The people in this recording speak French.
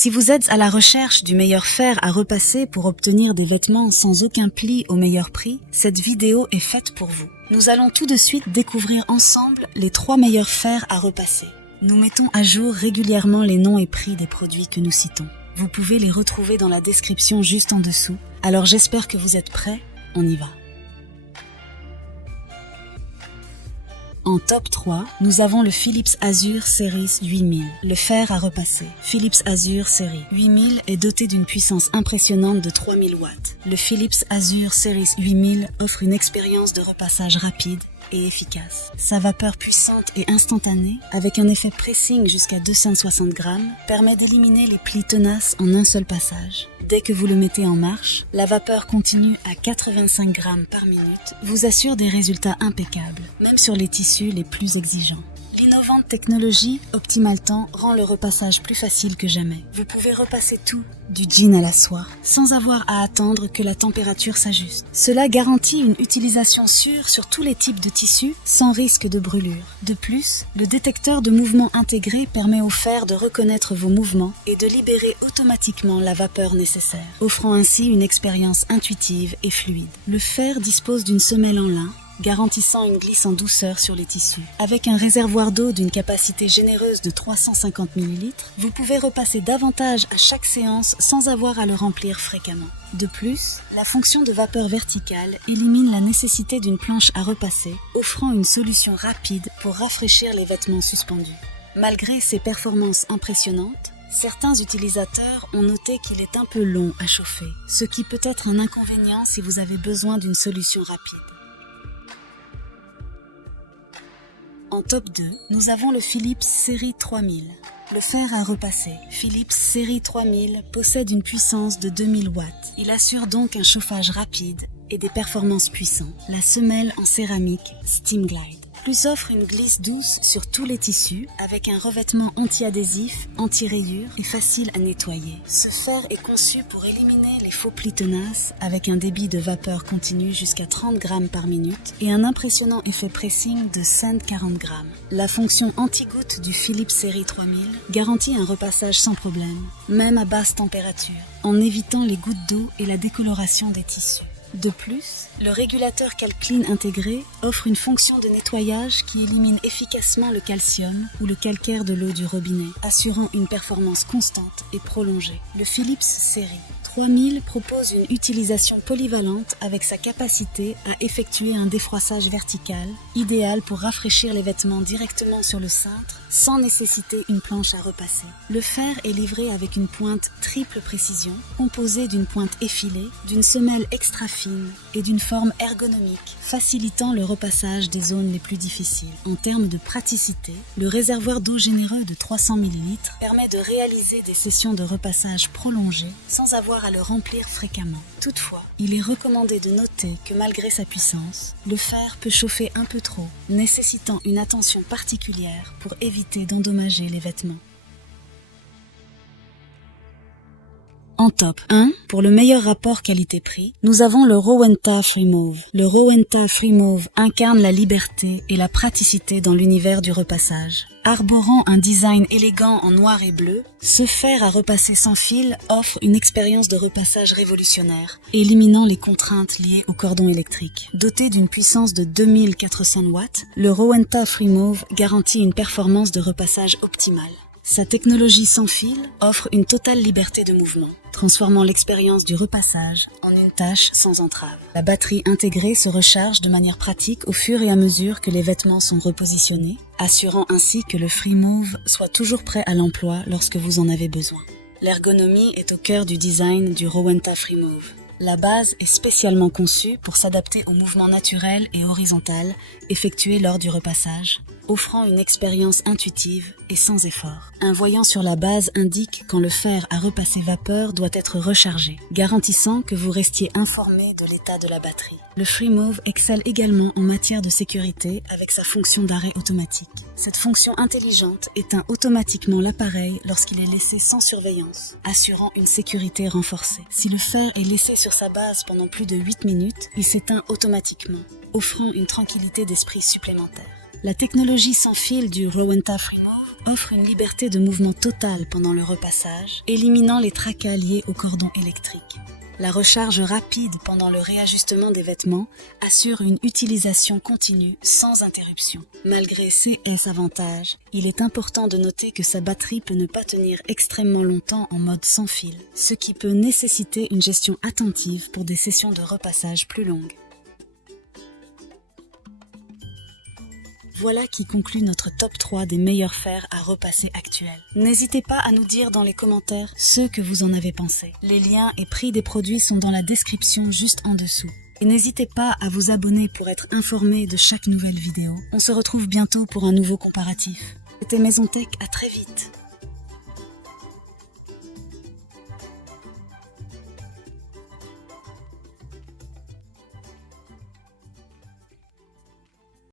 Si vous êtes à la recherche du meilleur fer à repasser pour obtenir des vêtements sans aucun pli au meilleur prix, cette vidéo est faite pour vous. Nous allons tout de suite découvrir ensemble les 3 meilleurs fers à repasser. Nous mettons à jour régulièrement les noms et prix des produits que nous citons. Vous pouvez les retrouver dans la description juste en dessous. Alors j'espère que vous êtes prêts, on y va. En top 3, nous avons le Philips Azure Series 8000, le fer à repasser. Philips Azure Series 8000 est doté d'une puissance impressionnante de 3000 watts. Le Philips Azure Series 8000 offre une expérience de repassage rapide et efficace. Sa vapeur puissante et instantanée, avec un effet pressing jusqu'à 260 grammes, permet d'éliminer les plis tenaces en un seul passage. Dès que vous le mettez en marche, la vapeur continue à 85 grammes par minute vous assure des résultats impeccables, même sur les tissus les plus exigeants. L'innovante technologie Optimaltemps rend le repassage plus facile que jamais. Vous pouvez repasser tout, du jean à la soie, sans avoir à attendre que la température s'ajuste. Cela garantit une utilisation sûre sur tous les types de tissus, sans risque de brûlure. De plus, le détecteur de mouvement intégré permet au fer de reconnaître vos mouvements et de libérer automatiquement la vapeur nécessaire, offrant ainsi une expérience intuitive et fluide. Le fer dispose d'une semelle en lin, garantissant une glisse en douceur sur les tissus. Avec un réservoir d'eau d'une capacité généreuse de 350 ml, vous pouvez repasser davantage à chaque séance sans avoir à le remplir fréquemment. De plus, la fonction de vapeur verticale élimine la nécessité d'une planche à repasser, offrant une solution rapide pour rafraîchir les vêtements suspendus. Malgré ses performances impressionnantes, certains utilisateurs ont noté qu'il est un peu long à chauffer, ce qui peut être un inconvénient si vous avez besoin d'une solution rapide. En top 2, nous avons le Philips Série 3000. Le fer à repasser. Philips Série 3000 possède une puissance de 2000 watts. Il assure donc un chauffage rapide et des performances puissantes. La semelle en céramique Steam Glide offre une glisse douce sur tous les tissus avec un revêtement anti-adhésif, anti-rayures et facile à nettoyer. Ce fer est conçu pour éliminer les faux plis tenaces avec un débit de vapeur continu jusqu'à 30 grammes par minute et un impressionnant effet pressing de 140 grammes. La fonction anti-goutte du Philips Série 3000 garantit un repassage sans problème, même à basse température, en évitant les gouttes d'eau et la décoloration des tissus. De plus, le régulateur CalClean intégré offre une fonction de nettoyage qui élimine efficacement le calcium ou le calcaire de l'eau du robinet, assurant une performance constante et prolongée. Le Philips Série 3000 propose une utilisation polyvalente avec sa capacité à effectuer un défroissage vertical, idéal pour rafraîchir les vêtements directement sur le cintre sans nécessiter une planche à repasser. Le fer est livré avec une pointe triple précision, composée d'une pointe effilée, d'une semelle extra fine et d'une forme ergonomique, facilitant le repassage des zones les plus difficiles. En termes de praticité, le réservoir d'eau généreux de 300 ml permet de réaliser des sessions de repassage prolongées sans avoir à le remplir fréquemment. Toutefois, il est recommandé de noter que malgré sa puissance, le fer peut chauffer un peu trop, nécessitant une attention particulière pour éviter d'endommager les vêtements. En top 1, pour le meilleur rapport qualité-prix, nous avons le Rowenta Free Move. Le Rowenta Free Move incarne la liberté et la praticité dans l'univers du repassage. Arborant un design élégant en noir et bleu, ce fer à repasser sans fil offre une expérience de repassage révolutionnaire, éliminant les contraintes liées au cordon électrique. Doté d'une puissance de 2400 watts, le Rowenta Free Move garantit une performance de repassage optimale. Sa technologie sans fil offre une totale liberté de mouvement, transformant l'expérience du repassage en une tâche sans entrave. La batterie intégrée se recharge de manière pratique au fur et à mesure que les vêtements sont repositionnés, assurant ainsi que le Free Move soit toujours prêt à l'emploi lorsque vous en avez besoin. L'ergonomie est au cœur du design du Rowenta Free Move. La base est spécialement conçue pour s'adapter aux mouvements naturels et horizontaux effectués lors du repassage, offrant une expérience intuitive et sans effort. Un voyant sur la base indique quand le fer à repasser vapeur doit être rechargé, garantissant que vous restiez informé de l'état de la batterie. Le Free Move excelle également en matière de sécurité avec sa fonction d'arrêt automatique. Cette fonction intelligente éteint automatiquement l'appareil lorsqu'il est laissé sans surveillance, assurant une sécurité renforcée. Si le fer est laissé sur sa base pendant plus de 8 minutes, il s'éteint automatiquement, offrant une tranquillité d'esprit supplémentaire. La technologie sans fil du Rowenta Free Move offre une liberté de mouvement totale pendant le repassage, éliminant les tracas liés au cordon électrique. La recharge rapide pendant le réajustement des vêtements assure une utilisation continue sans interruption. Malgré ces avantages, il est important de noter que sa batterie peut ne pas tenir extrêmement longtemps en mode sans fil, ce qui peut nécessiter une gestion attentive pour des sessions de repassage plus longues. Voilà qui conclut notre top 3 des meilleurs fers à repasser actuels. N'hésitez pas à nous dire dans les commentaires ce que vous en avez pensé. Les liens et prix des produits sont dans la description juste en dessous. Et n'hésitez pas à vous abonner pour être informé de chaque nouvelle vidéo. On se retrouve bientôt pour un nouveau comparatif. C'était Maison Tech, à très vite.